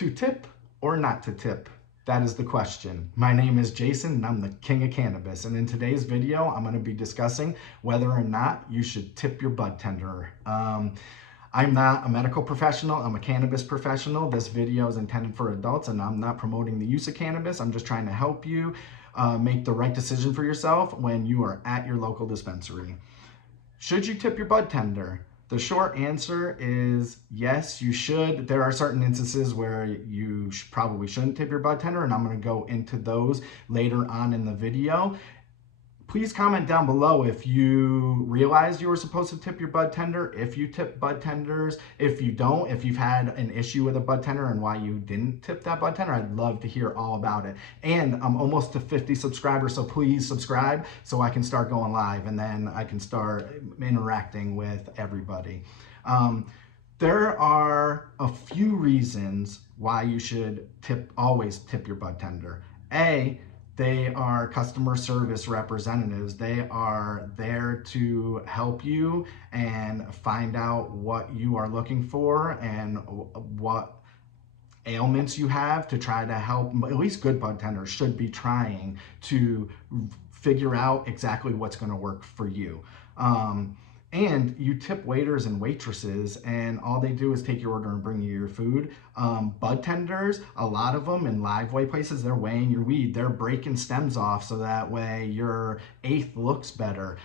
To tip or not to tip? That is the question. My name is Jason and I'm the king of cannabis. And in today's video, I'm going to be discussing whether or not you should tip your bud tender. I'm not a medical professional, I'm a cannabis professional. This video is intended for adults and I'm not promoting the use of cannabis. I'm just trying to help you make the right decision for yourself when you are at your local dispensary. Should you tip your bud tender? The short answer is yes, you should. There are certain instances where you probably shouldn't tip your bud tender, and I'm going to go into those later on in the video. Please comment down below if you realized you were supposed to tip your bud tender, if you tip bud tenders, if you don't, if you've had an issue with a bud tender and why you didn't tip that bud tender. I'd love to hear all about it. And I'm almost to 50 subscribers, so please subscribe so I can start going live and then I can start interacting with everybody. There are a few reasons why you should always tip your bud tender. They are customer service representatives. They are there to help you and find out what you are looking for and what ailments you have to try to help. At least good bud tenders should be trying to figure out exactly what's going to work for you. And you tip waiters and waitresses and all they do is take your order and bring you your food. Bud tenders, a lot of them in live weigh places, they're weighing your weed. They're breaking stems off so that way your eighth looks better.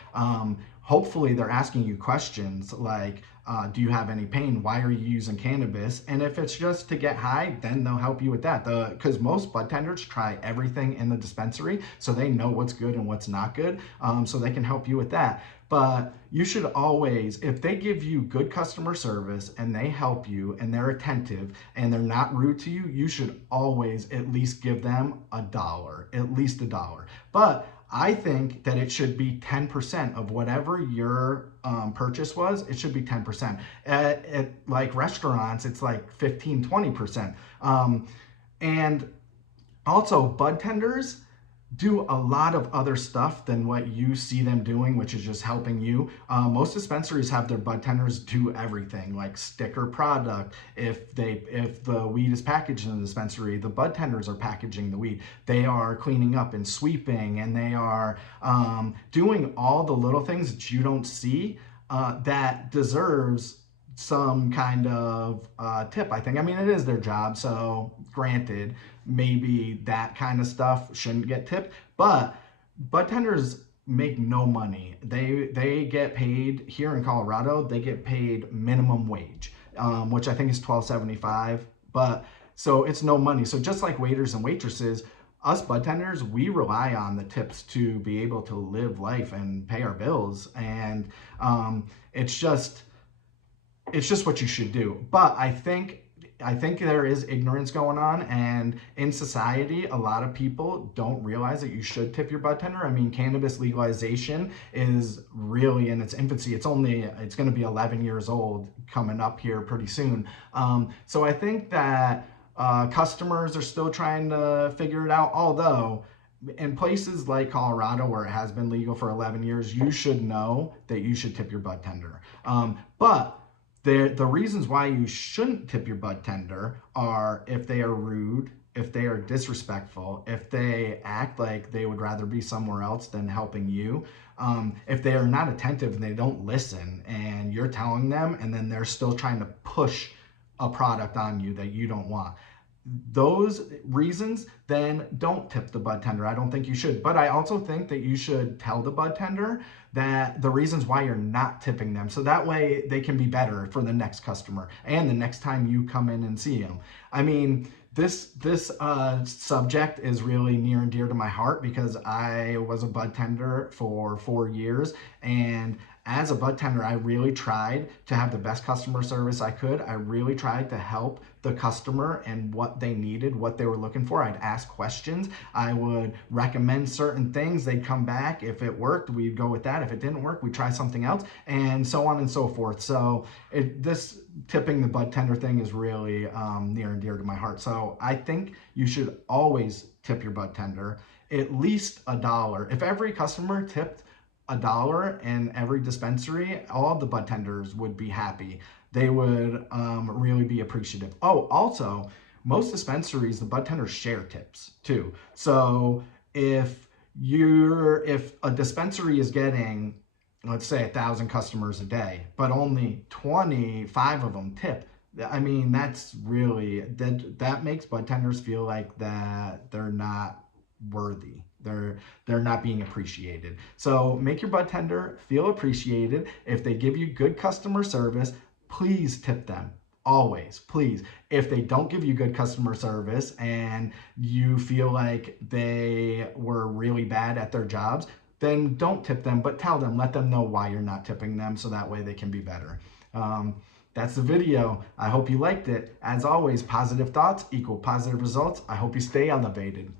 Hopefully they're asking you questions like, do you have any pain? Why are you using cannabis? And if it's just to get high, then they'll help you with that. Because most bud tenders try everything in the dispensary, so they know what's good and what's not good, so they can help you with that. But you should always, if they give you good customer service and they help you and they're attentive and they're not rude to you, you should always at least give them $1, at least $1. But I think that it should be 10% of whatever your purchase was. It should be 10%. At like restaurants, it's like 15, 20%. And also bud tenders do a lot of other stuff than what you see them doing, which is just helping you. Most dispensaries have their bud tenders do everything, like sticker product. If the weed is packaged in the dispensary, the bud tenders are packaging the weed. They are cleaning up and sweeping, and they are doing all the little things that you don't see that deserves some kind of tip, I think. I mean, it is their job, so granted, maybe that kind of stuff shouldn't get tipped, but bud tenders make no money. They get paid, here in Colorado, they get paid minimum wage, which I think is $12.75, but so it's no money. So just like waiters and waitresses, us bud tenders, we rely on the tips to be able to live life and pay our bills, and it's just what you should do. But I think there is ignorance going on, and in society, a lot of people don't realize that you should tip your bud tender. I mean, cannabis legalization is really in its infancy. It's going to be 11 years old coming up here pretty soon. So I think that customers are still trying to figure it out, although in places like Colorado, where it has been legal for 11 years, you should know that you should tip your bud tender. But the reasons why you shouldn't tip your bud tender are if they are rude, if they are disrespectful, if they act like they would rather be somewhere else than helping you, if they are not attentive and they don't listen and you're telling them and then they're still trying to push a product on you that you don't want. Those reasons, then don't tip the bud tender. I don't think you should. But I also think that you should tell the bud tender that the reasons why you're not tipping them, so that way they can be better for the next customer and the next time you come in and see them. I mean, this subject is really near and dear to my heart because I was a bud tender for 4 years, and as a bud tender, I really tried to have the best customer service I could. I really tried to help the customer and what they needed, what they were looking for. I'd ask questions. I would recommend certain things. They'd come back. If it worked, we'd go with that. If it didn't work, we'd try something else, and so on and so forth. So this tipping the bud tender thing is really near and dear to my heart. So I think you should always tip your bud tender, at least $1. If every customer tipped $1 in every dispensary, all the bud tenders would be happy. They would really be appreciative. Oh, also, most dispensaries, the budtenders share tips too. So if a dispensary is getting, let's say, 1,000 customers a day, but only 25 of them tip, I mean, that's really, that makes budtenders feel like that they're not worthy. They're not being appreciated. So make your budtender feel appreciated. If they give you good customer service, please tip them. Always, please. If they don't give you good customer service and you feel like they were really bad at their jobs, then don't tip them, but tell them, let them know why you're not tipping them so that way they can be better. That's the video. I hope you liked it. As always, positive thoughts equal positive results. I hope you stay elevated.